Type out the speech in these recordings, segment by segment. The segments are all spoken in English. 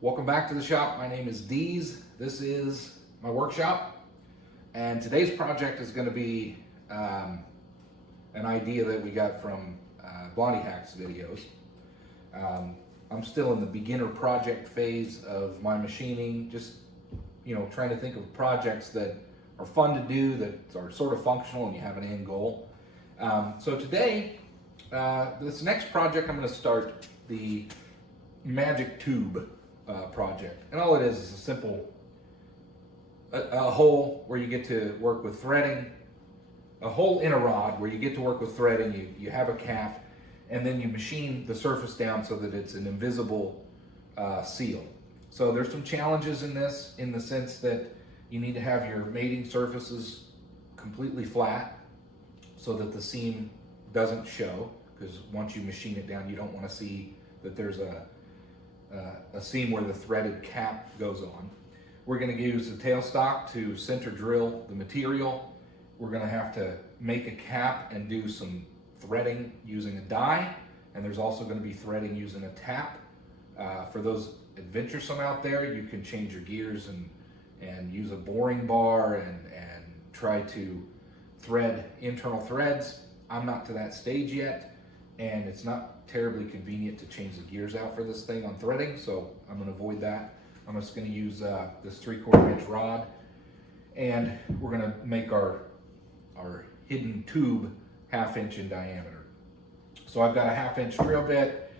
Welcome back to the shop. My name is Deez. This is my workshop, and today's project is going to be an idea that we got from Blondie Hacks videos. I'm still in the beginner project phase of my machining, just trying to think of projects that are fun to do, that are sort of functional, and you have an end goal. So today, this next project, I'm going to start the magic tube project, and all it is a simple a hole where you get to work with threading, a hole in a rod where you get to work with threading. You have a cap, and then you machine the surface down so that it's an invisible seal. So there's some challenges in this, in the sense that you need to have your mating surfaces completely flat so that the seam doesn't show, because once you machine it down, you don't want to see that there's a seam where the threaded cap goes on. We're going to use the tailstock to center drill the material. We're going to have to make a cap and do some threading using a die, and there's also going to be threading using a tap. For those adventuresome out there, you can change your gears and use a boring bar and try to thread internal threads. I'm not to that stage yet, and it's not terribly convenient to change the gears out for this thing on threading, so I'm going to avoid that. I'm just going to use this 3/4 inch rod, and we're going to make our hidden tube 1/2 inch in diameter. So I've got a 1/2 inch drill bit,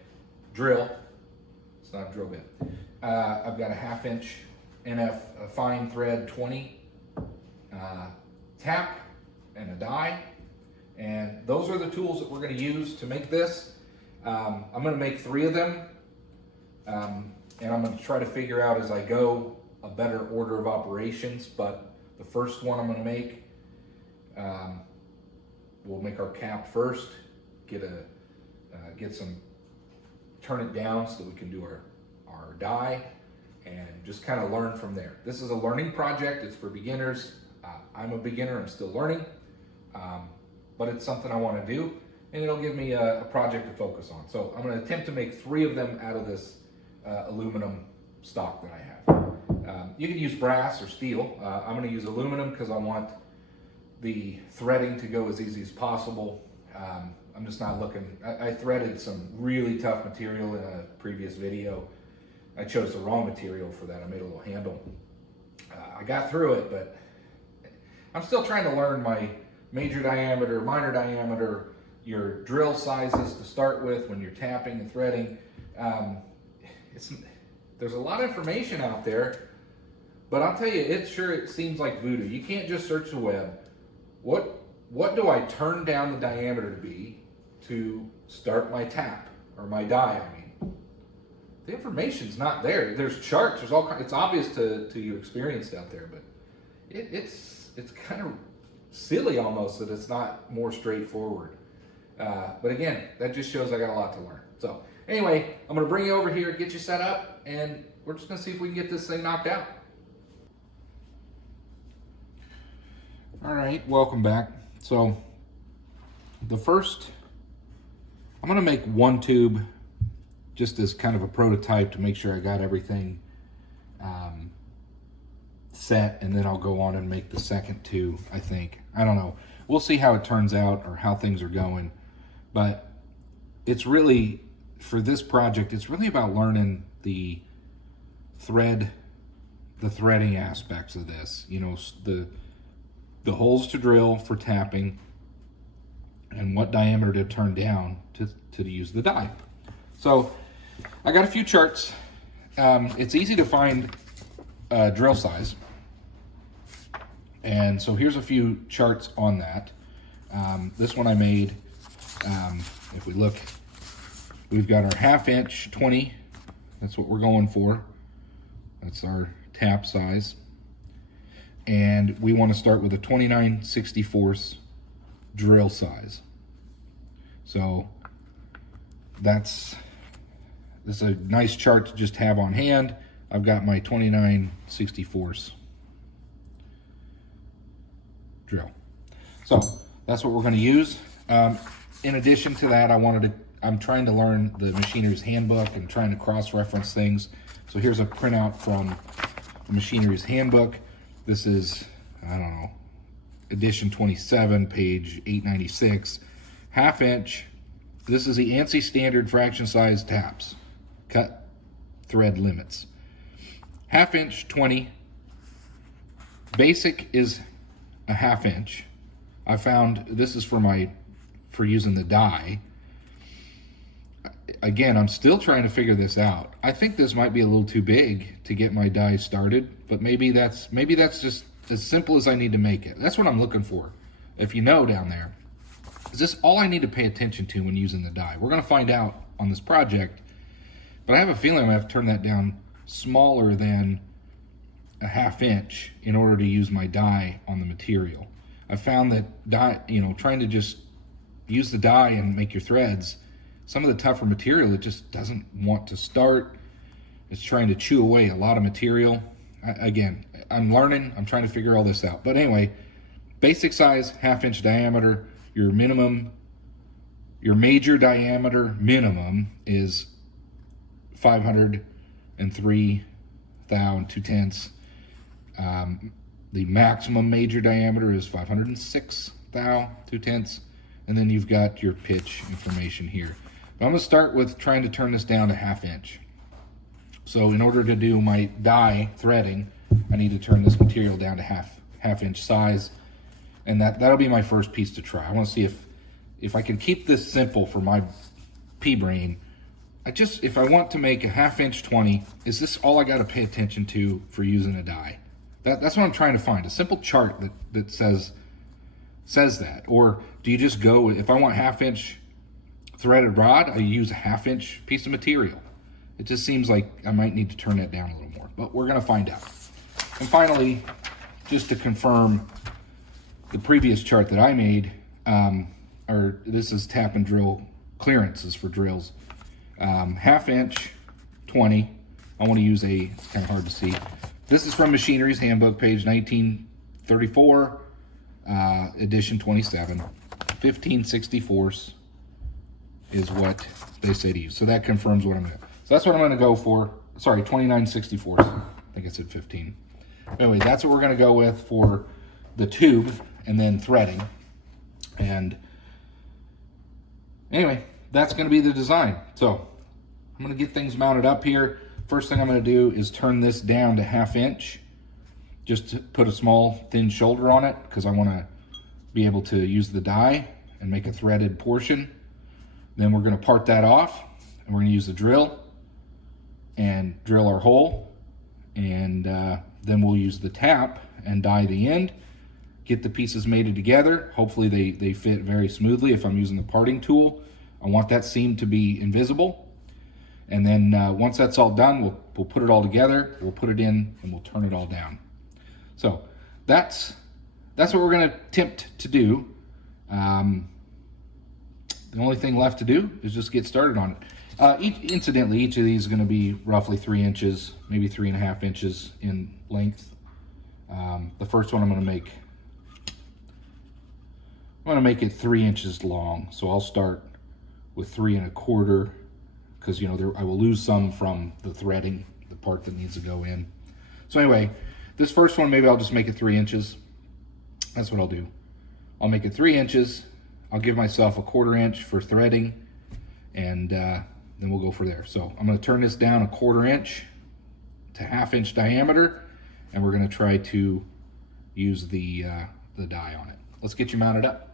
it's not a drill bit. I've got a 1/2 inch NF fine thread 20 tap and a die, and those are the tools that we're going to use to make this. I'm going to make 3 of them, and I'm going to try to figure out as I go a better order of operations. But the first one I'm going to make, we'll make our cap first, turn it down so that we can do our die, and just kind of learn from there. This is a learning project. It's for beginners. I'm a beginner. I'm still learning, but it's something I want to do, and it'll give me a project to focus on. So I'm going to attempt to make 3 of them out of this aluminum stock that I have. You can use brass or steel. I'm going to use aluminum because I want the threading to go as easy as possible. I'm just not looking. I threaded some really tough material in a previous video. I chose the wrong material for that. I made a little handle. I got through it, but I'm still trying to learn my major diameter, minor diameter, your drill sizes to start with when you're tapping and threading. There's a lot of information out there, but I'll tell you, it seems like voodoo. You can't just search the web. What do I turn down the diameter to be to start my tap or my die? I mean, the information's not there. There's charts. There's all kinds. It's obvious to you experienced out there, but it's kind of silly almost that it's not more straightforward. But again, that just shows I got a lot to learn. So anyway, I'm going to bring you over here, get you set up, and we're just going to see if we can get this thing knocked out. All right, welcome back. So the first, I'm going to make 1 tube just as kind of a prototype to make sure I got everything set, and then I'll go on and make the second 2, I think. I don't know. We'll see how it turns out or how things are going. But it's really, for this project, it's really about learning the threading aspects of this. The holes to drill for tapping, and what diameter to turn down to use the die. So I got a few charts. It's easy to find drill size, and so here's a few charts on that. This one I made. If we look, we've got our 1/2 inch 20. That's what we're going for. That's our tap size. And we want to start with a 29/64 drill size. So this is a nice chart to just have on hand. I've got my 29/64 drill. So that's what we're going to use. In addition to that, I wanted I'm trying to learn the Machinery's Handbook and trying to cross-reference things. So here's a printout from the Machinery's Handbook. This is, I don't know, edition 27, page 896. 1/2 inch. This is the ANSI standard fraction size taps. Cut thread limits. 1/2 inch, 20. Basic is a 1/2 inch. I found this is for using the die. Again, I'm still trying to figure this out. I think this might be a little too big to get my die started, but maybe that's just as simple as I need to make it. That's what I'm looking for. If you know down there, is this all I need to pay attention to when using the die? We're gonna find out on this project, but I have a feeling I'm gonna have to turn that down smaller than a 1/2 inch in order to use my die on the material. I found that die, trying to just use the die and make your threads, some of the tougher material, it just doesn't want to start. It's trying to chew away a lot of material. Again, I'm learning, I'm trying to figure all this out. But anyway, basic size, 1/2 inch diameter. Your major diameter minimum is 503 thou 2/10. The maximum major diameter is 506 thou 2/10. And then you've got your pitch information here. But I'm gonna start with trying to turn this down to 1/2 inch. So in order to do my die threading, I need to turn this material down to half inch size. And that'll be my first piece to try. I wanna see if I can keep this simple for my pea brain. If I want to make a 1/2 inch 20, is this all I gotta pay attention to for using a die? That's what I'm trying to find, a simple chart that says that. Or do you just go, if I want 1/2 inch threaded rod, I use a 1/2 inch piece of material. It just seems like I might need to turn that down a little more, but we're gonna find out. And finally, just to confirm the previous chart that I made, this is tap and drill clearances for drills. 1/2 inch, 20. I want to use it's kind of hard to see. This is from Machinery's Handbook, page 1934, edition 27. 15/64 is what they say to use. So that confirms what I'm going to. So that's what I'm going to go for. Sorry, 29/64. I think I said 15. Anyway, that's what we're going to go with for the tube and then threading. And anyway, that's going to be the design. So I'm going to get things mounted up here. First thing I'm going to do is turn this down to 1/2 inch, just to put a small thin shoulder on it, because I want to be able to use the die and make a threaded portion. Then we're going to part that off, and we're going to use the drill and drill our hole, and then we'll use the tap and die the end, get the pieces mated together. Hopefully they fit very smoothly. If I'm using the parting tool, I want that seam to be invisible. And then once that's all done, we'll put it all together, we'll put it in, and we'll turn it all down. So that's what we're going to attempt to do. The only thing left to do is just get started on it. Incidentally, each of these is going to be roughly 3 inches, maybe 3.5 inches in length. The first one I'm going to make it 3 inches long. So I'll start with 3 1/4, because I will lose some from the threading, the part that needs to go in. So anyway, this first one, maybe I'll just make it 3 inches. That's what I'll do. I'll make it 3 inches. I'll give myself a 1/4 inch for threading, and then we'll go for there. So I'm going to turn this down a 1/4 inch to 1/2 inch diameter, and we're going to try to use the die on it. Let's get you mounted up.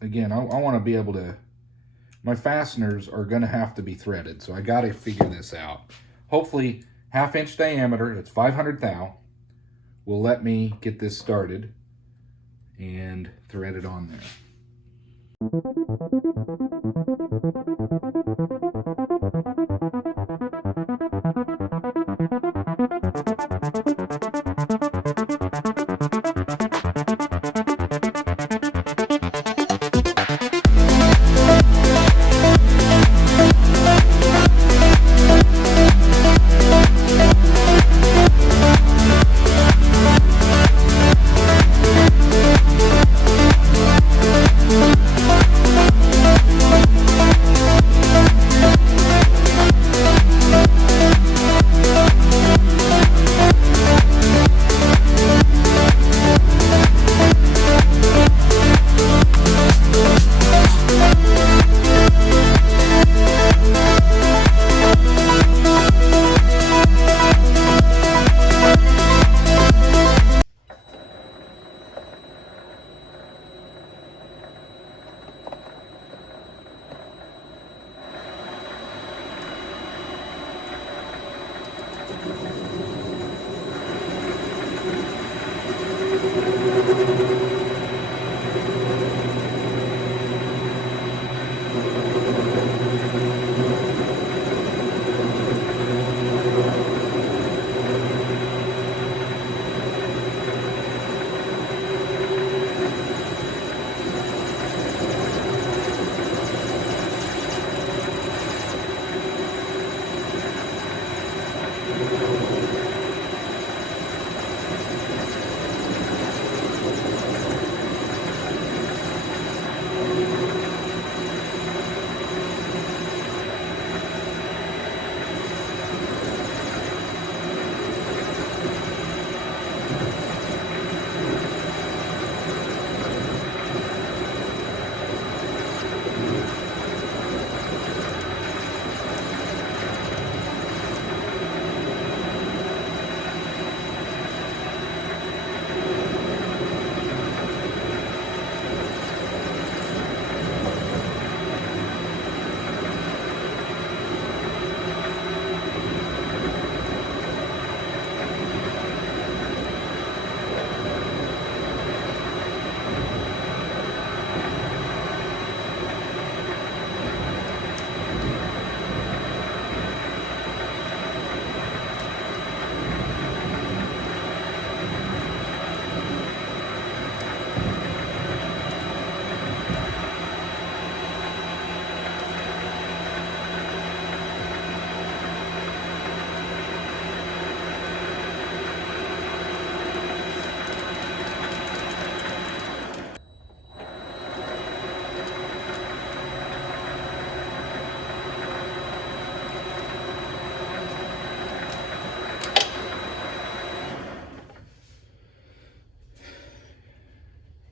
again, I want to be able to, my fasteners are going to have to be threaded, so I got to figure this out. Hopefully, 1/2 inch diameter, it's 500 thou, will let me get this started and thread it on there.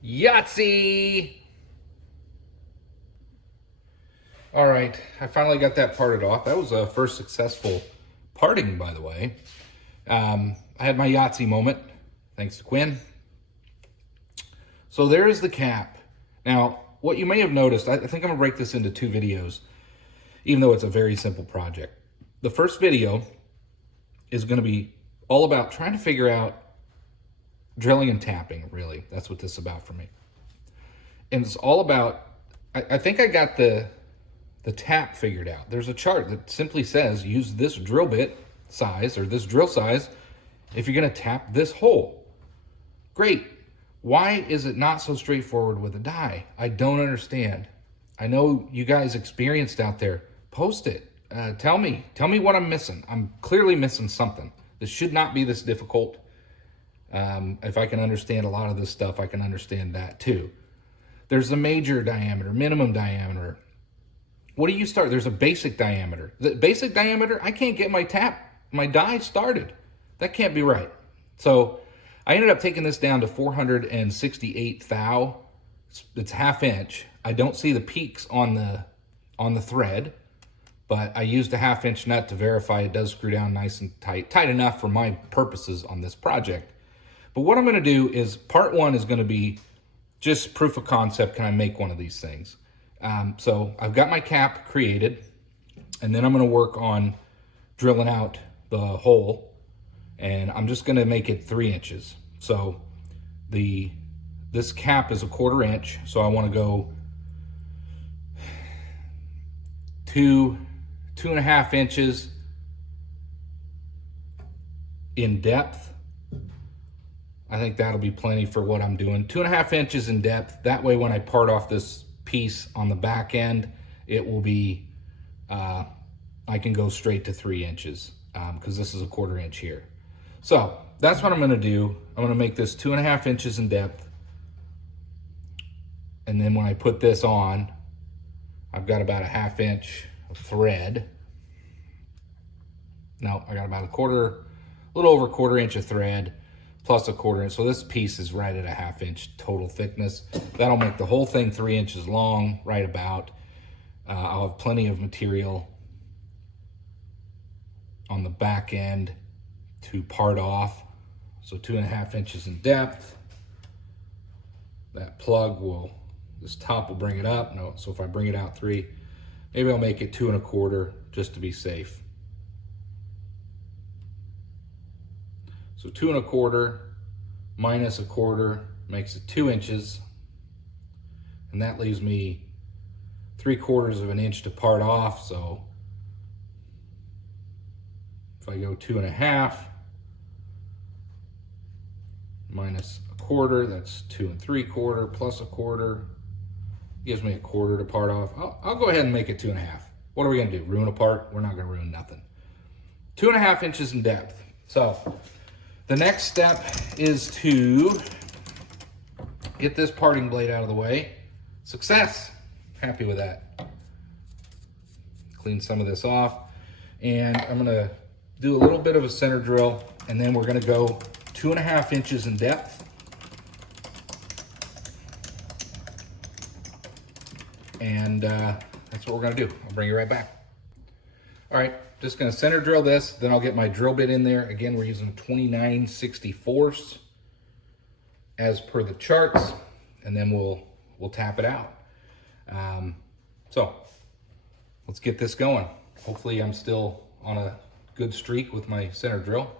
Yahtzee! All right, I finally got that parted off. That was a first successful parting, by the way. I had my Yahtzee moment, thanks to Quinn. So there's the cap. Now, what you may have noticed, I think I'm gonna break this into 2 videos, even though it's a very simple project. The first video is gonna be all about trying to figure out drilling and tapping, really. That's what this is about for me. And it's all about, I think I got the tap figured out. There's a chart that simply says use this drill bit size or this drill size if you're gonna tap this hole. Great. Why is it not so straightforward with a die? I don't understand. I know you guys experienced out there. Post it. Tell me what I'm missing. I'm clearly missing something. This should not be this difficult. If I can understand a lot of this stuff, I can understand that too. There's a major diameter, minimum diameter. What do you start? There's a basic diameter. The basic diameter, I can't get my die started. That can't be right. So I ended up taking this down to 468 thou. It's 1/2 inch. I don't see the peaks on the thread, but I used a 1/2 inch nut to verify it does screw down nice and tight enough for my purposes on this project. But what I'm gonna do is part 1 is gonna be just proof of concept, can I make one of these things? So I've got my cap created, and then I'm going to work on drilling out the hole, and I'm just going to make it 3 inches. So this cap is a 1/4 inch, so I want to go 2.5 inches in depth. I think that'll be plenty for what I'm doing. 2.5 inches in depth. That way when I part off this piece on the back end, it will be, I can go straight to 3 inches because this is a 1/4 inch here. So that's what I'm gonna do. I'm gonna make this 2.5 inches in depth. And then when I put this on, I've got about a 1/2 inch of thread. No, I got about a little over 1/4 inch of thread plus a 1/4 inch. So this piece is right at a 1/2 inch total thickness. That'll make the whole thing 3 inches long, right about. I'll have plenty of material on the back end to part off. So 2.5 inches in depth. That plug this top will bring it up. No, so if I bring it out 3, maybe I'll make it 2 1/4 just to be safe. So 2 1/4 minus 1/4 makes it 2 inches. And that leaves me 3/4 of an inch to part off. So if I go 2.5 minus 1/4, that's 2 3/4 plus 1/4 gives me 1/4 to part off. I'll go ahead and make it 2.5. What are we gonna do? Ruin a part? We're not gonna ruin nothing. 2.5 inches in depth. So the next step is to get this parting blade out of the way. Success. Happy with that. Clean some of this off. And I'm gonna do a little bit of a center drill, and then we're gonna go 2.5 inches in depth. And that's what we're gonna do. I'll bring you right back. All right, just gonna center drill this, then I'll get my drill bit in there. Again, we're using 29/64 as per the charts, and then we'll tap it out. So let's get this going. Hopefully I'm still on a good streak with my center drill.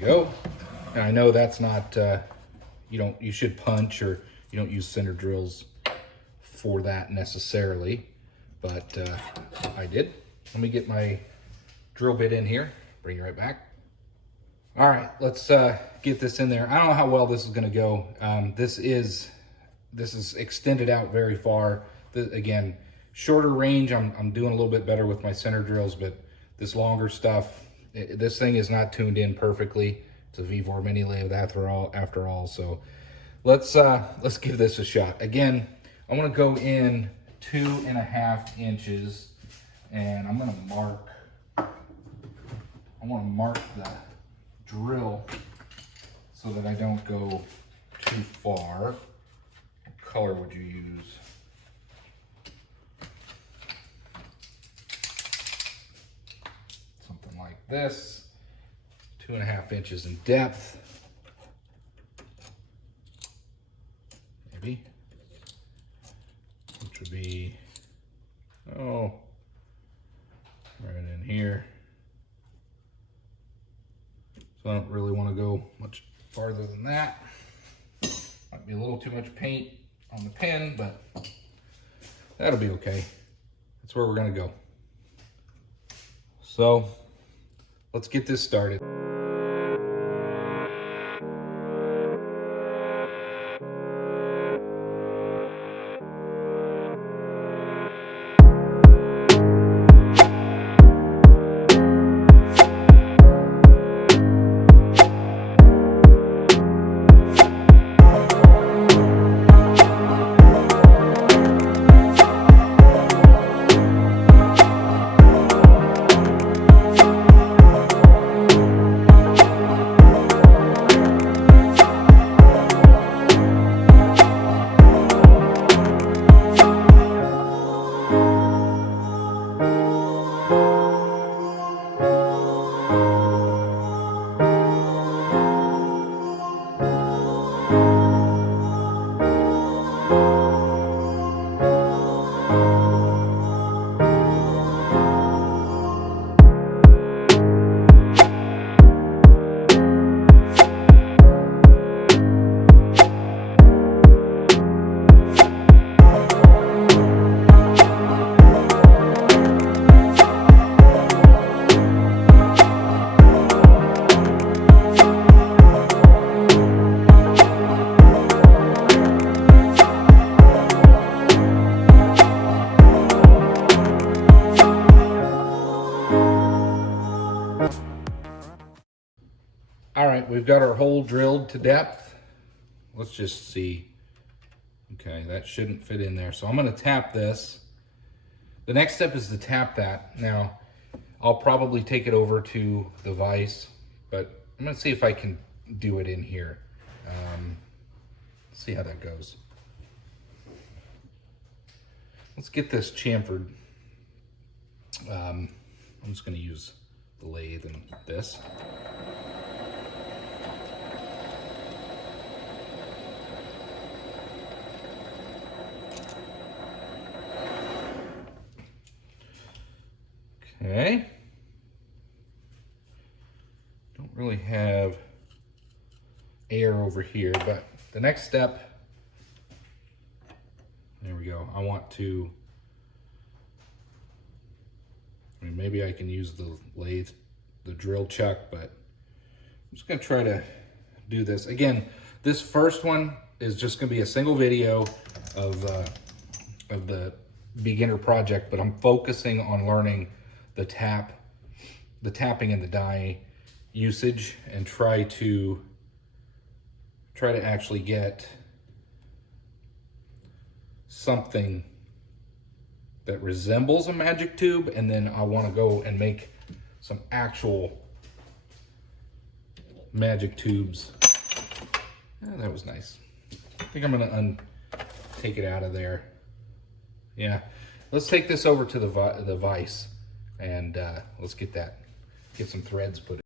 Go. And I know that's not you should punch, or you don't use center drills for that necessarily, but I did. Let me get my drill bit in here, bring you right back. All right, let's get this in there. I don't know how well this is going to go. This is extended out very far. Again, shorter range, I'm doing a little bit better with my center drills, but this longer stuff, this thing is not tuned in perfectly. It's a Vevor Mini Lathe after all. So let's give this a shot. Again, I'm gonna go in 2.5 inches, and I want to mark the drill so that I don't go too far. What color would you use? Something like this. 2.5 inches in depth. Maybe. Which would be, right in here. So I don't really want to go much farther than that. Might be a little too much paint on the pen, but that'll be okay. That's where we're gonna go. So let's get this started. we've got our hole drilled to depth. Let's just see. Okay, that shouldn't fit in there. So I'm gonna tap this. The next step is to tap that. Now, I'll probably take it over to the vise, but I'm gonna see if I can do it in here. See how that goes. Let's get this chamfered. I'm just gonna use the lathe and this. Okay. Don't really have air over here, but the next step, there we go. I want to, maybe I can use the lathe, the drill chuck, but I'm just gonna try to do this. Again, this first one is just gonna be a single video of the beginner project, but I'm focusing on learning the tapping and the die usage, and try to actually get something that resembles a magic tube, and then I want to go and make some actual magic tubes. Oh, that was nice. I think I'm gonna take it out of there. Yeah, let's take this over to the vise, and let's get some threads put in.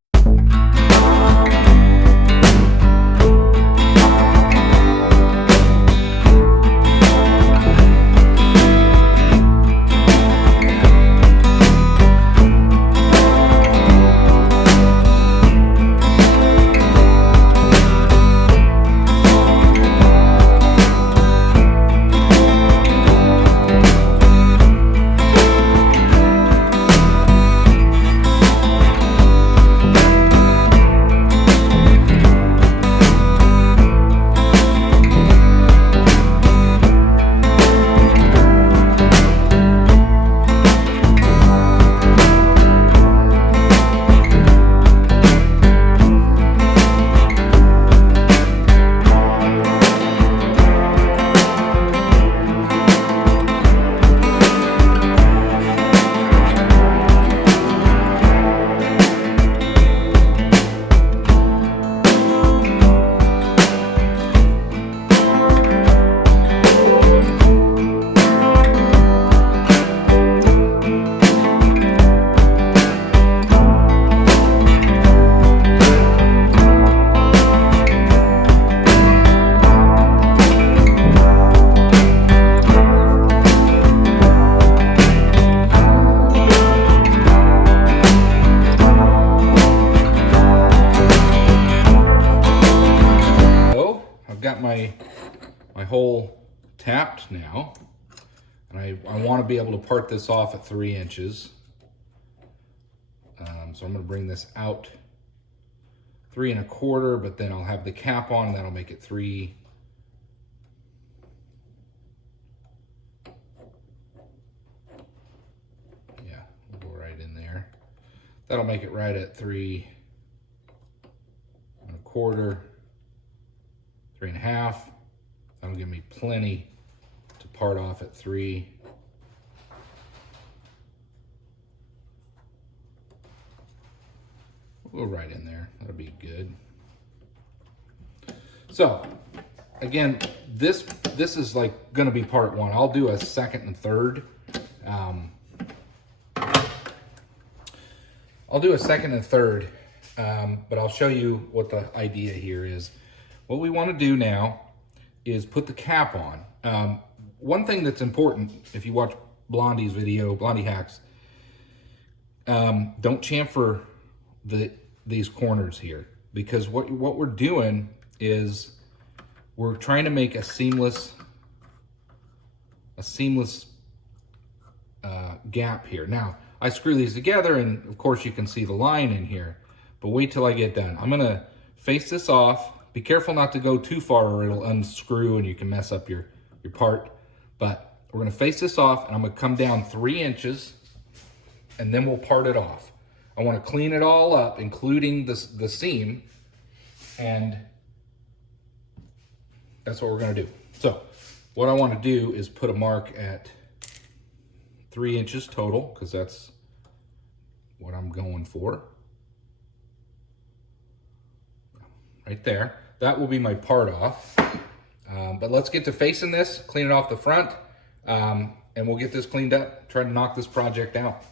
My hole tapped now, and I want to be able to part this off at 3 inches. So I'm going to bring this out 3 1/4, but then I'll have the cap on, and that'll make it 3. Yeah, we'll go right in there. That'll make it right at 3 1/4, 3 1/2. That'll give me plenty to part off at 3. We'll go right in there. That'll be good. So, again, this is like going to be part 1. I'll do a second and third. I'll do a second and third, but I'll show you what the idea here is. What we want to do now is put the cap on. One thing that's important, if you watch Blondie's video, Blondie Hacks, don't chamfer these corners here, because what we're doing is we're trying to make a seamless gap here. Now, I screw these together, and of course you can see the line in here, but wait till I get done. I'm gonna face this off. Be careful not to go too far, or it'll unscrew and you can mess up your part. But we're gonna face this off, and I'm gonna come down 3 inches, and then we'll part it off. I wanna clean it all up, including the seam. And that's what we're gonna do. So what I wanna do is put a mark at 3 inches total, because that's what I'm going for. Right there. That will be my part off. But let's get to facing this, clean it off the front, and we'll get this cleaned up, try to knock this project out.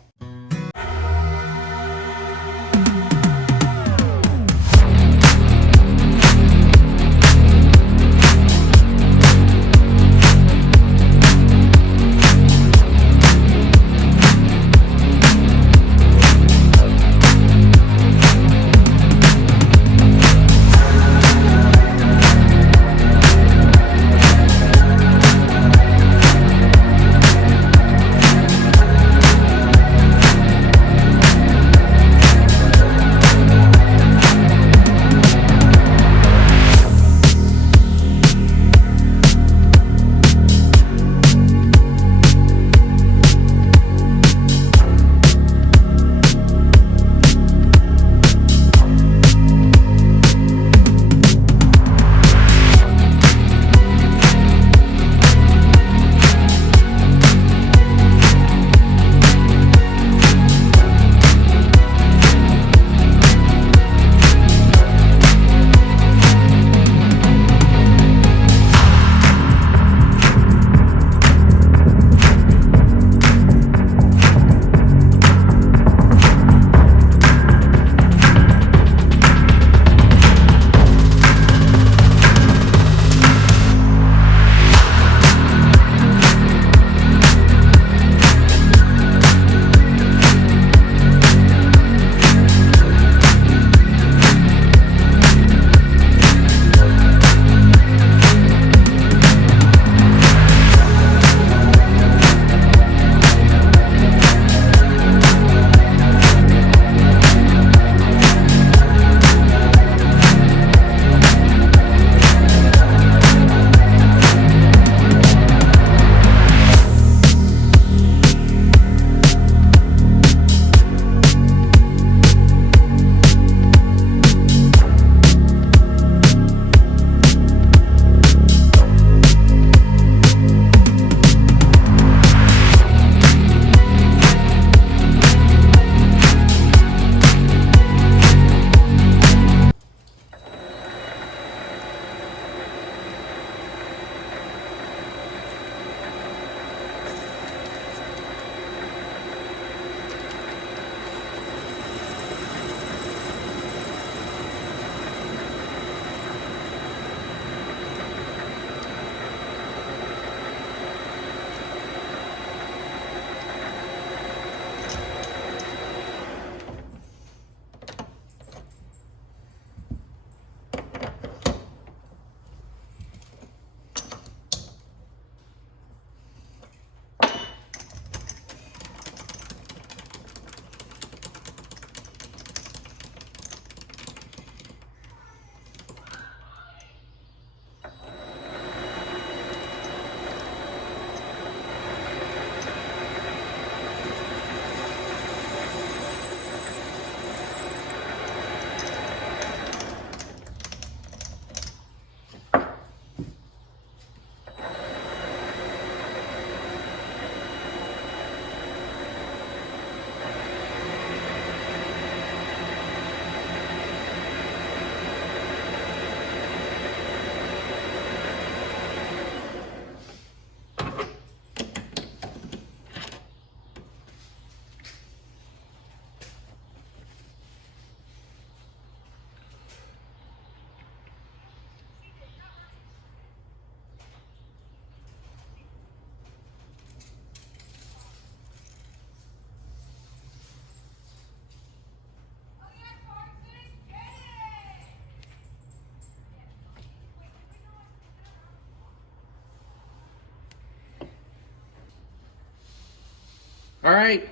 All right,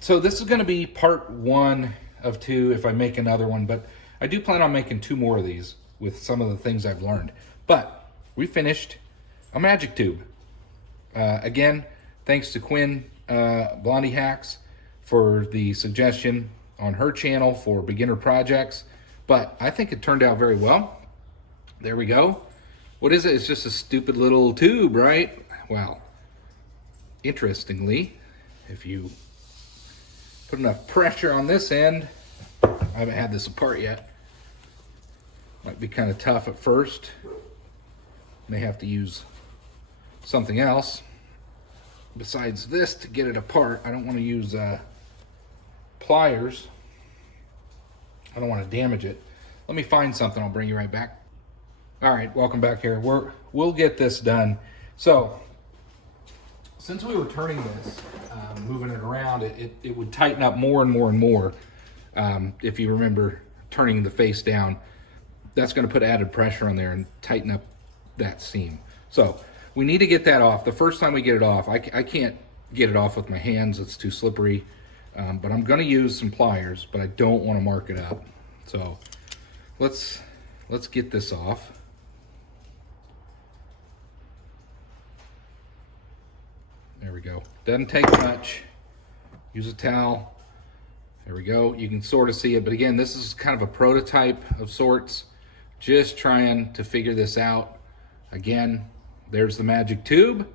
so this is gonna be part 1 of 2 if I make another one, but I do plan on making 2 more of these with some of the things I've learned. But we finished a magic tube. Again, thanks to Quinn Blondie Hacks for the suggestion on her channel for beginner projects. but I think it turned out very well. There we go. What is it? It's just a stupid little tube, right? Well, interestingly, if you put enough pressure on this end, I haven't had this apart yet. Might be kind of tough at first. May have to use something else besides this to get it apart. I don't want to use pliers. I don't want to damage it. Let me find something. I'll bring you right back. All right, welcome back here. We'll get this done. So, since we were turning this, moving it around, it would tighten up more and more and more. If you remember turning the face down, that's going to put added pressure on there and tighten up that seam. So we need to get that off. The first time we get it off, I can't get it off with my hands. It's too slippery. But I'm going to use some pliers, but I don't want to mark it up. So let's get this off. There we go. Doesn't take much. Use a towel. There we go. You can sort of see it, but again, this is kind of a prototype of sorts. Just trying to figure this out. Again, there's the magic tube.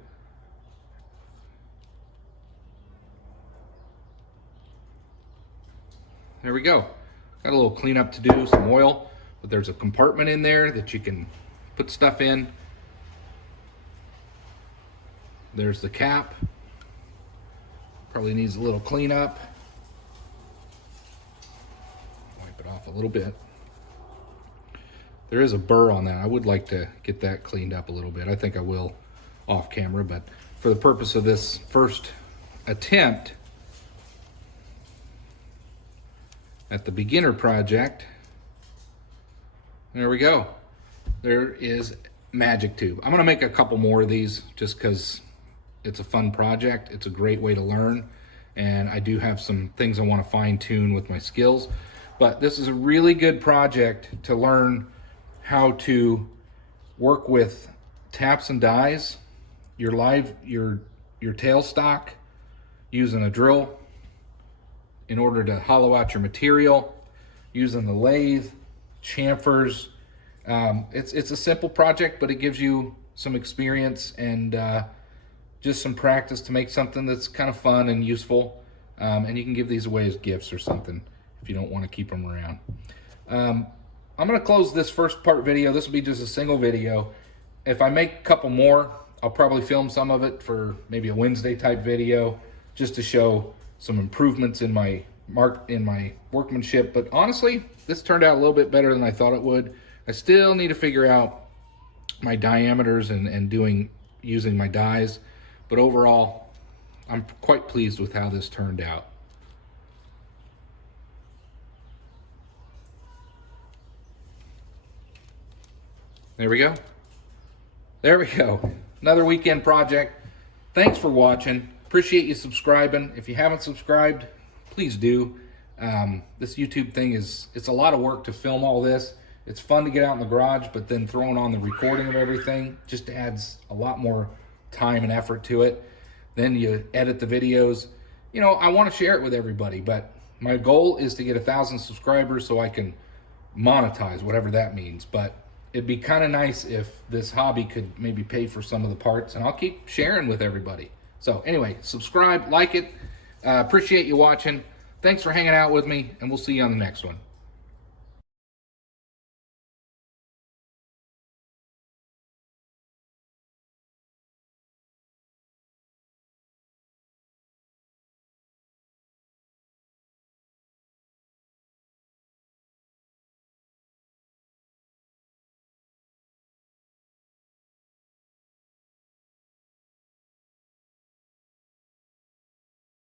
There we go. Got a little cleanup to do, some oil, but there's a compartment in there that you can put stuff in. There's the cap. Probably needs a little cleanup. Wipe it off a little bit. There is a burr on that. I would like to get that cleaned up a little bit. I think I will off camera, but for the purpose of this first attempt at the beginner project, there we go. There is magic tube. I'm gonna make a couple more of these just because it's a fun project. It's a great way to learn, and I do have some things I want to fine tune with my skills, but this is a really good project to learn how to work with taps and dies, your tailstock, using a drill in order to hollow out your material, using the lathe, chamfers. It's a simple project, but it gives you some experience and just some practice to make something that's kind of fun and useful. And you can give these away as gifts or something if you don't want to keep them around. I'm going to close this first part video. This will be just a single video. If I make a couple more, I'll probably film some of it for maybe a Wednesday type video just to show some improvements in my workmanship. But honestly, this turned out a little bit better than I thought it would. I still need to figure out my diameters and using my dies. But overall, I'm quite pleased with how this turned out. There we go. There we go. Another weekend project. Thanks for watching. Appreciate you subscribing. If you haven't subscribed, please do. This YouTube thing it's a lot of work to film all this. It's fun to get out in the garage, but then throwing on the recording of everything just adds a lot more time and effort to it. Then you edit the videos. You know, I want to share it with everybody, but my goal is to get 1,000 subscribers so I can monetize, whatever that means. But it'd be kind of nice if this hobby could maybe pay for some of the parts, and I'll keep sharing with everybody. So anyway, subscribe, like it. Appreciate you watching. Thanks for hanging out with me, and we'll see you on the next one.